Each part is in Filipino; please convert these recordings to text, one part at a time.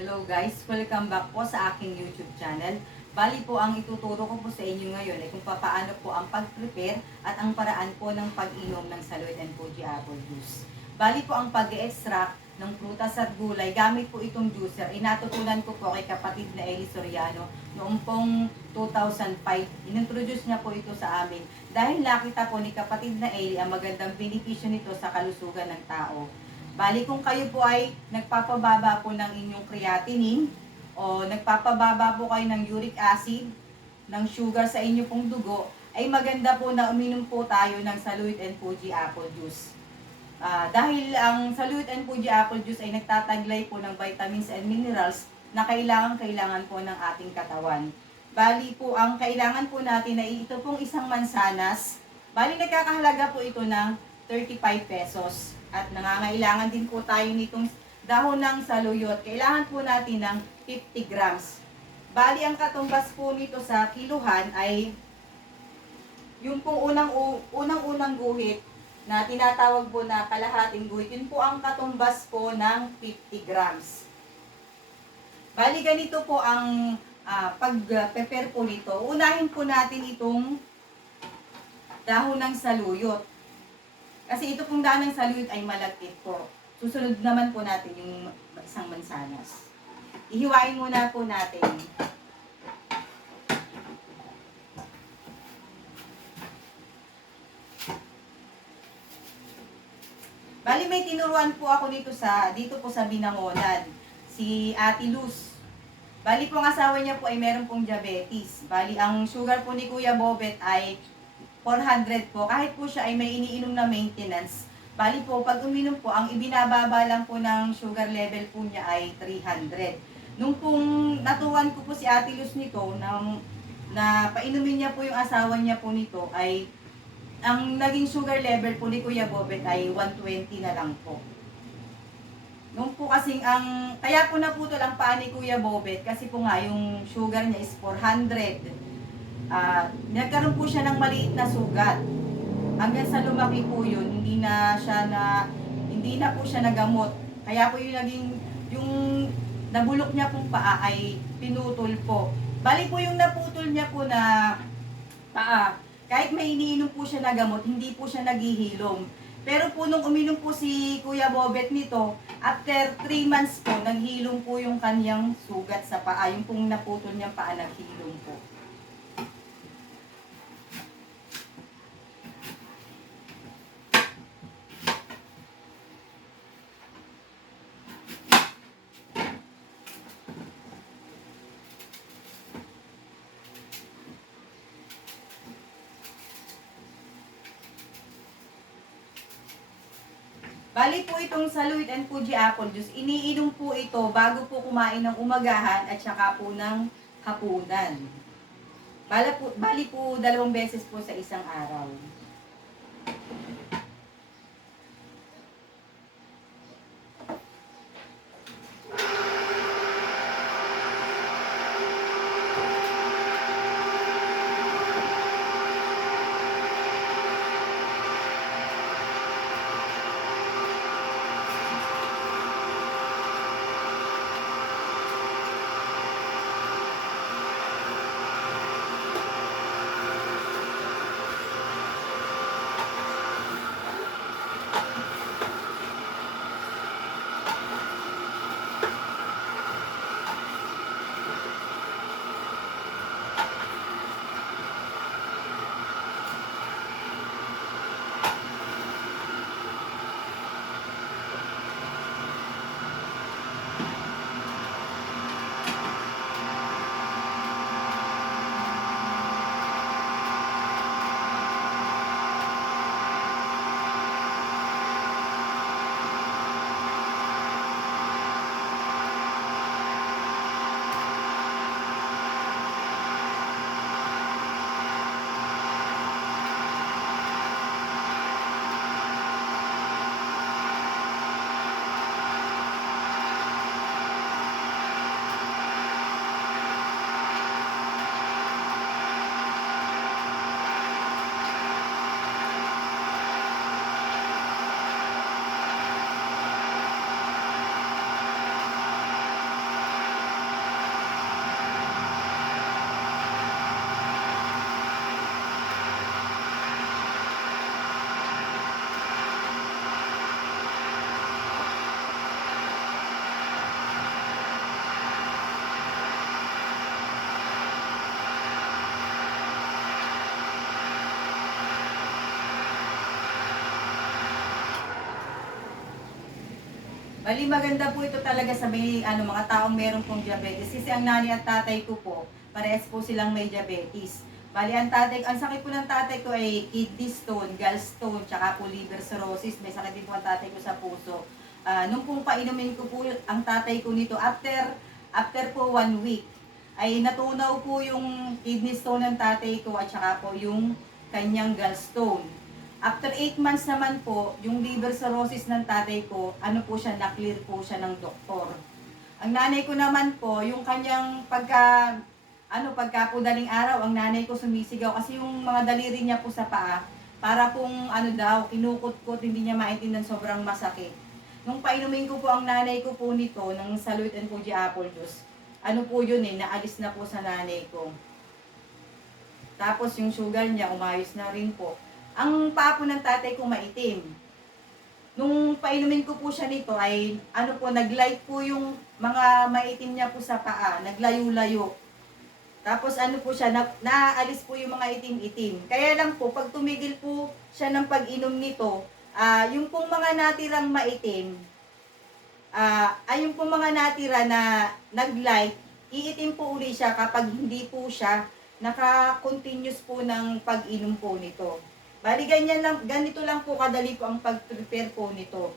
Hello guys, welcome back po sa aking YouTube channel. Bali po ang ituturo ko po sa inyo ngayon ay kung paano po ang pag-prepare at ang paraan po ng pag-inom ng Saluid and Fuji apple juice. Bali po ang pag-extract ng prutas at gulay gamit po itong juicer ay natutunan ko po kay kapatid na Eli Soriano noong pong 2005. Inintroduce niya po ito sa amin dahil nakita po ni kapatid na Eli ang magandang benepisyo nito sa kalusugan ng tao. Bali kung kayo po ay nagpapababa po ng inyong creatinine o nagpapababa po kayo ng uric acid, ng sugar sa inyo pong dugo, ay maganda po na uminom po tayo ng Saluid and Fuji apple juice. Dahil ang Saluid and Fuji apple juice ay nagtataglay po ng vitamins and minerals na kailangan po ng ating katawan. Bali po ang kailangan po natin ay ito pong isang mansanas. Bali nagkakahalaga po ito ng 35 pesos. At nangangailangan din po tayo nitong dahon ng saluyot. Kailangan po natin ng 50 grams. Bali, ang katumbas po nito sa kiluhan ay yung pong unang-unang guhit na tinatawag po na kalahating guhit. Yun po ang katumbas po ng 50 grams. Bali, ganito po ang pag-prepare po nito. Unahin po natin itong dahon ng saluyot. Kasi ito pong dahon ng saluyot ay malagkit po. Susunod naman po natin yung isang mansanas. Ihiwain muna po natin. Bali may tinuruan po ako dito po sa Binangonan. Si Ate Luz. Bali po ang asawa niya po ay meron pong diabetes. Bali ang sugar po ni Kuya Bobet ay 400 po. Kahit po siya ay may iniinom na maintenance. Bali po, pag uminom po, ang ibinababa lang po ng sugar level po niya ay 300. Nung pong natuwan ko po si Ate Luz nito, na painumin niya po yung asawa niya po nito, ay ang naging sugar level po ni Kuya Bobet ay 120 na lang po. Nung po kasing kaya po naputol ang paa ni Kuya Bobet kasi po nga yung sugar niya is 400. Nagkaroon po siya ng maliit na sugat. Hanggang sa lumaki po yun, hindi na po siya nagamot. Kaya po yung nabulok niya pong paa ay pinutol po. Bali po yung naputol niya po na paa, kahit may iniinom po siya na gamot, hindi po siya naghihilom. Pero po nung uminom po si Kuya Bobet nito, after 3 months po, naghilom po yung kanyang sugat sa paa. Yung pong naputol niyang paa, naghilom po. Bali po itong Saluid and Fuji apple juice, iniinom po ito bago po kumain ng umagahan at saka po ng hapunan. Bali po 2 beses po sa isang araw. Bali maganda po ito talaga sa may mga taong meron pong diabetes kasi ang nanay at tatay ko po, parehas po silang may diabetes. Bali ang sakit po ng tatay ko ay kidney stone, gallstone, tsaka po liver cirrhosis. May sakit din po ang tatay ko sa puso. Nung pong painumin ko po ang tatay ko nito, after po 1 week, ay natunaw po yung kidney stone ng tatay ko at saka po yung kanyang gallstone. After 8 months naman po, yung liver cirrhosis ng tatay ko, na-clear po siya ng doktor. Ang nanay ko naman po, yung kanyang pagka po daling araw, ang nanay ko sumisigaw kasi yung mga daliri niya po sa paa, para pong kinukot-kot, hindi niya maintindihan, sobrang masakit. Nung painumin ko po ang nanay ko po nito, ng Salute and Fuji Apple Juice, po yun naalis na po sa nanay ko. Tapos yung sugar niya, umayos na rin po. Ang paa po ng tatay ko maitim. Nung painumin ko po siya nito ay naglight po yung mga maitim niya po sa paa, naglayo-layo. Tapos po siya, naaalis po yung mga itim-itim. Kaya lang po, pag tumigil po siya ng pag-inom nito, yung pong mga natirang maitim, yung pong mga natira na naglight, iitim po uli siya kapag hindi po siya naka-continuous po ng pag-inom po nito. Bali, ganito lang po kadali po ang pag-prepare po nito.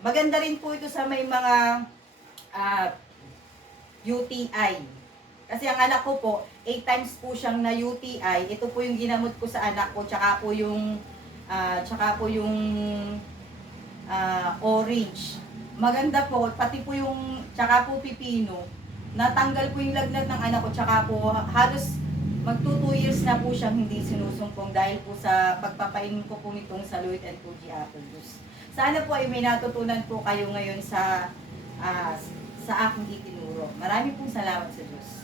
Maganda rin po ito sa may mga UTI. Kasi ang anak ko po, 8 times po siyang na UTI. Ito po yung ginamot ko sa anak ko, tsaka po yung orange. Maganda po, pati po yung, tsaka po pipino. Natanggal po yung lagnat ng anak ko, tsaka po halos magto 2 years na po siyang hindi sinusumpong dahil po sa pagpapainom ko po nitong Salute and Fuji Apple Juice. Sana po ay may natutunan po kayo ngayon sa aking itinuro. Maraming pong salamat sa Diyos.